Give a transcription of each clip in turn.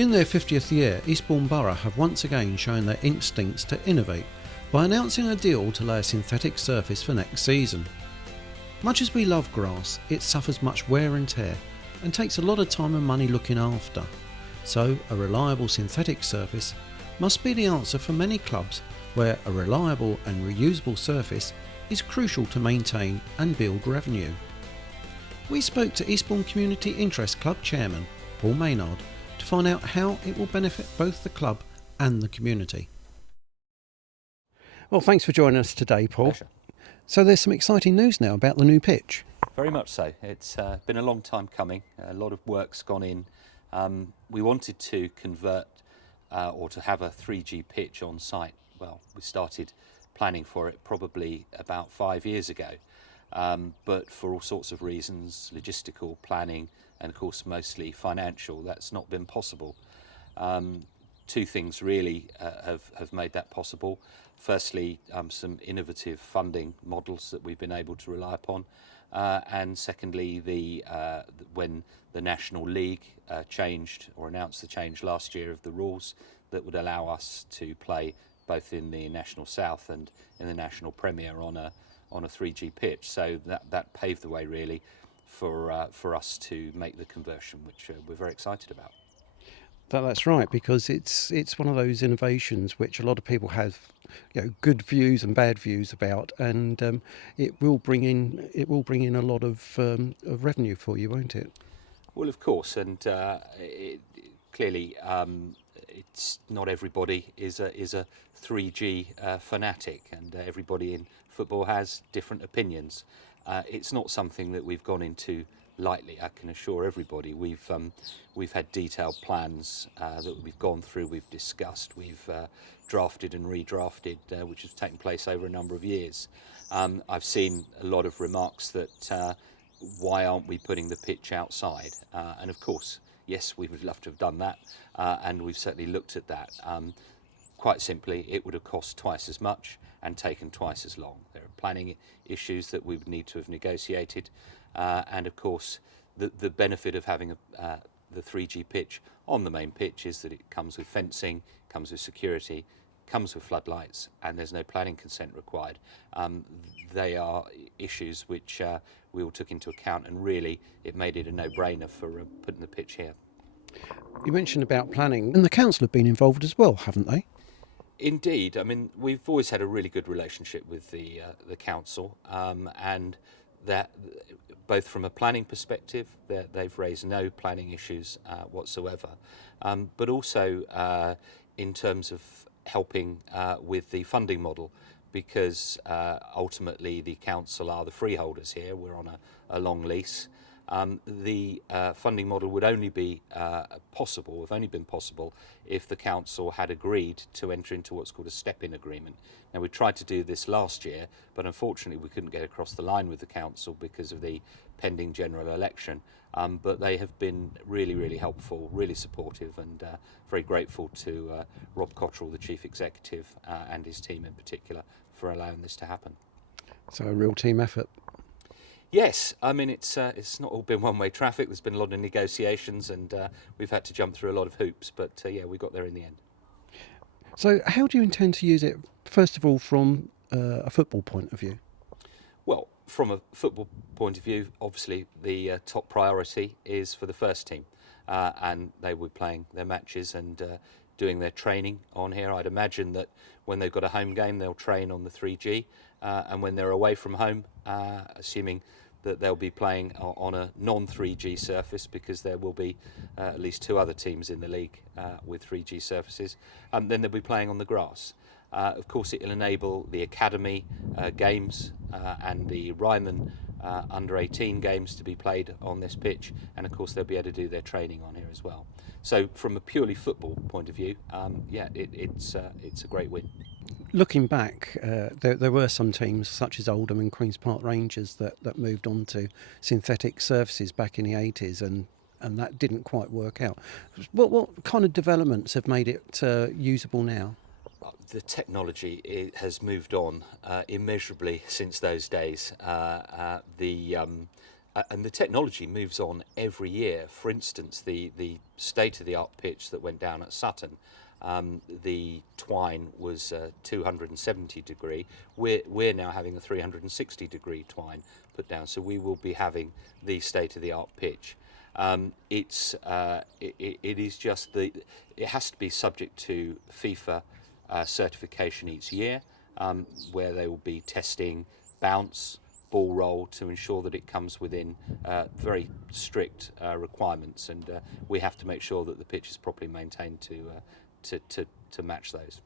In their 50th year, Eastbourne Borough have once again shown their instincts to innovate by announcing a deal to lay a synthetic surface for next season. Much as we love grass, it suffers much wear and tear and takes a lot of time and money looking after. So a reliable synthetic surface must be the answer for many clubs where a reliable and reusable surface is crucial to maintain and build revenue. We spoke to Eastbourne Community Interest Club Chairman Paul Maynard to find out how it will benefit both the club and the community. Well, thanks for joining us today, Paul. Pleasure. So there's some exciting news now about the new pitch. Very much so. It's been a long time coming. A lot of work's gone in. We wanted to convert or to have a 3G pitch on site. Well, we started planning for it probably about 5 years ago. But for all sorts of reasons, logistical, planning, and of course mostly financial, that's not been possible. Two things really have made that possible. Firstly, some innovative funding models that we've been able to rely upon, and secondly, when the National League changed or announced the change last year of the rules that would allow us to play both in the National South and in the National Premier on a 3G pitch. So that paved the way really for us to make the conversion, which we're very excited about. That's right, because it's one of those innovations which a lot of people have, good views and bad views about, and it will bring in a lot of revenue for you, won't it? Well, of course, and clearly, it's not everybody is a 3G fanatic, and everybody in football has different opinions. It's not something that we've gone into lightly. I can assure everybody we've had detailed plans that we've gone through, we've discussed, we've drafted and redrafted, which has taken place over a number of years. I've seen a lot of remarks that why aren't we putting the pitch outside? And of course, yes, we would love to have done that, and we've certainly looked at that. Quite simply, it would have cost twice as much and taken twice as long. There are planning issues that we would need to have negotiated, and of course the benefit of having the 3G pitch on the main pitch is that it comes with fencing, comes with security, comes with floodlights, and there's no planning consent required. They are issues which we all took into account, and really it made it a no-brainer for putting the pitch here. You mentioned about planning, and the council have been involved as well, haven't they? Indeed. I mean, we've always had a really good relationship with the council, and that both from a planning perspective, they've raised no planning issues whatsoever, but also in terms of helping with the funding model, because ultimately the council are the freeholders here. We're on a long lease. The funding model would only be possible, have only been possible, if the council had agreed to enter into what's called a step-in agreement. Now, we tried to do this last year, but unfortunately we couldn't get across the line with the council because of the pending general election. But they have been really, really helpful, really supportive, and very grateful to Rob Cottrell, the Chief Executive, and his team in particular, for allowing this to happen. So a real team effort. Yes, I mean it's not all been one-way traffic. There's been a lot of negotiations, and we've had to jump through a lot of hoops. But yeah, we got there in the end. So, how do you intend to use it? First of all, from a football point of view. Well, from a football point of view, obviously the top priority is for the first team, and they will be playing their matches and doing their training on here. I'd imagine that when they've got a home game, they'll train on the 3G, and when they're away from home, assuming that they'll be playing on a non-3G surface, because there will be at least two other teams in the league with 3G surfaces, and then they'll be playing on the grass. Of course, it will enable the academy games and the Ryman under 18 games to be played on this pitch, and of course they'll be able to do their training on here as well. So from a purely football point of view, it's a great win. Looking back, there were some teams such as Oldham and Queen's Park Rangers that moved on to synthetic surfaces back in the 80s, and that didn't quite work out. What kind of developments have made it usable now? The technology has moved on immeasurably since those days. And the technology moves on every year. For instance, the state-of-the-art pitch that went down at Sutton, the twine was 270 degree. We're now having a 360 degree twine put down, so we will be having the state-of-the-art pitch. It is just it has to be subject to FIFA certification each year, where they will be testing bounce, ball roll, to ensure that it comes within very strict requirements, and we have to make sure that the pitch is properly maintained to match those.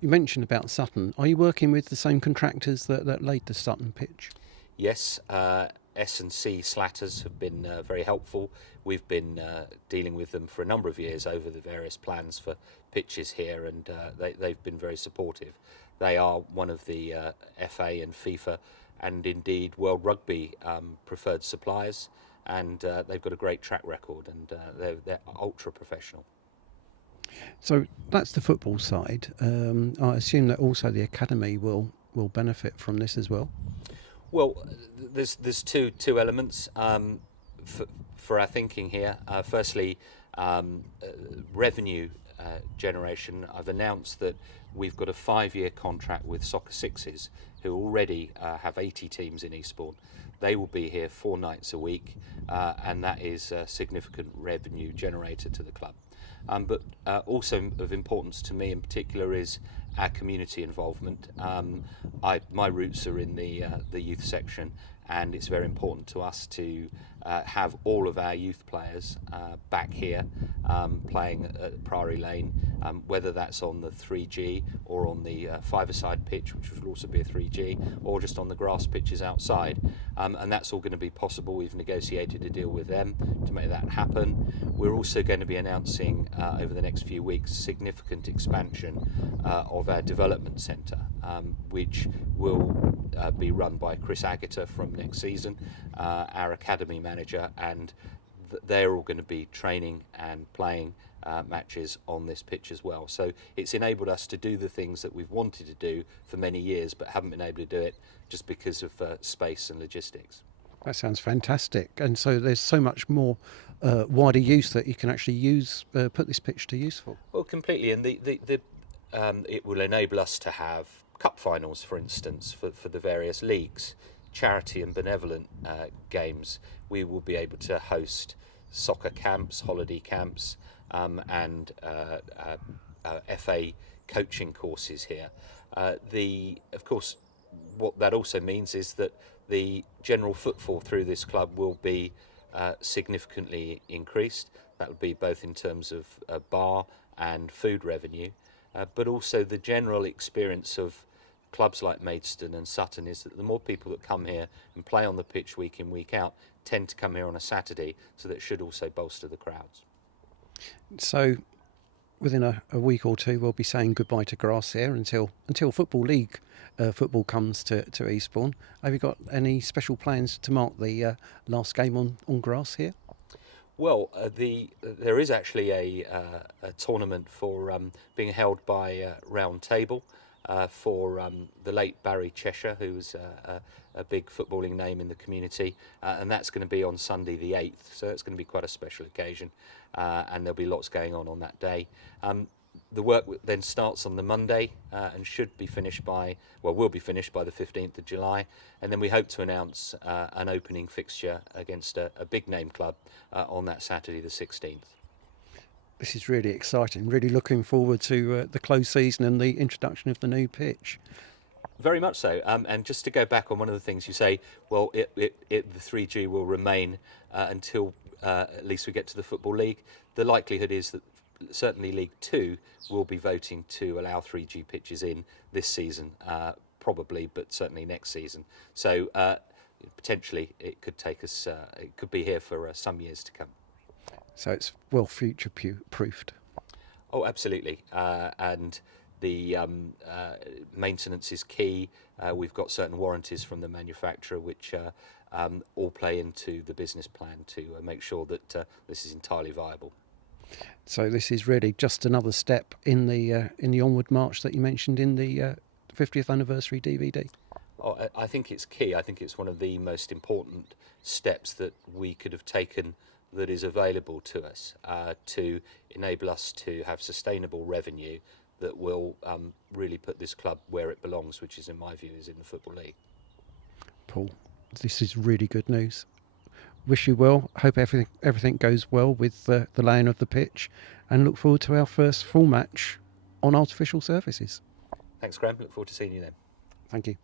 You mentioned about Sutton. Are you working with the same contractors that laid the Sutton pitch? Yes, S C Slatters have been very helpful. We've been dealing with them for a number of years over the various plans for pitches here, and they've been very supportive. They are one of the FA and FIFA and indeed World Rugby preferred suppliers, and they've got a great track record, and they're ultra professional. So that's the football side. I assume that also the academy will benefit from this as well. Well, there's two elements for our thinking here. Firstly, revenue generation. I've announced that we've got a 5-year contract with Soccer Sixes, who already have 80 teams in Eastbourne. They will be here 4 nights a week, and that is a significant revenue generator to the club. But also of importance to me in particular is our community involvement. My roots are in the youth section, and it's very important to us to have all of our youth players back here playing at Priory Lane, whether that's on the 3G or on the 5-a-side pitch, which will also be a 3G, or just on the grass pitches outside. And that's all going to be possible. We've negotiated a deal with them to make that happen. We're also going to be announcing over the next few weeks significant expansion of our development centre, which will be run by Chris Agata from next season, our academy manager, and they're all going to be training and playing matches on this pitch as well. So it's enabled us to do the things that we've wanted to do for many years but haven't been able to do it just because of space and logistics. That sounds fantastic. And so there's so much more wider use that you can actually use, put this pitch to use for. Well, completely. And it will enable us to have cup finals, for instance, for the various leagues, charity and benevolent games. We will be able to host soccer camps, holiday camps, and FA coaching courses here. Of course, what that also means is that the general footfall through this club will be significantly increased. That would be both in terms of bar and food revenue, but also the general experience of clubs like Maydstone and Sutton is that the more people that come here and play on the pitch week in, week out, tend to come here on a Saturday, so that should also bolster the crowds. So within a week or two we'll be saying goodbye to grass here until Football League football comes to Eastbourne. Have you got any special plans to mark the last game on grass here? Well, there is actually a tournament for being held by Round Table for the late Barry Cheshire, who was a big footballing name in the community, and that's going to be on Sunday the 8th, so it's going to be quite a special occasion, and there'll be lots going on that day. The work then starts on the Monday and will be finished by the 15th of July, and then we hope to announce an opening fixture against a big name club on that Saturday the 16th. This is really exciting. Really looking forward to the close season and the introduction of the new pitch. Very much so. And just to go back on one of the things you say, well, the 3G will remain until at least we get to the Football League. The likelihood is that certainly League 2 will be voting to allow 3G pitches in this season, probably, but certainly next season. So potentially it could take us, it could be here for some years to come. So it's well future-proofed. Oh, absolutely. And the maintenance is key. We've got certain warranties from the manufacturer which all play into the business plan to make sure that this is entirely viable. So this is really just another step in the onward march that you mentioned in the 50th anniversary DVD. I think it's key. I think it's one of the most important steps that we could have taken that is available to us to enable us to have sustainable revenue that will really put this club where it belongs, which is, in my view, is in the Football League. Paul, this is really good news. Wish you well. Hope everything goes well with the laying of the pitch, and look forward to our first full match on artificial surfaces. Thanks, Graham. Look forward to seeing you then. Thank you.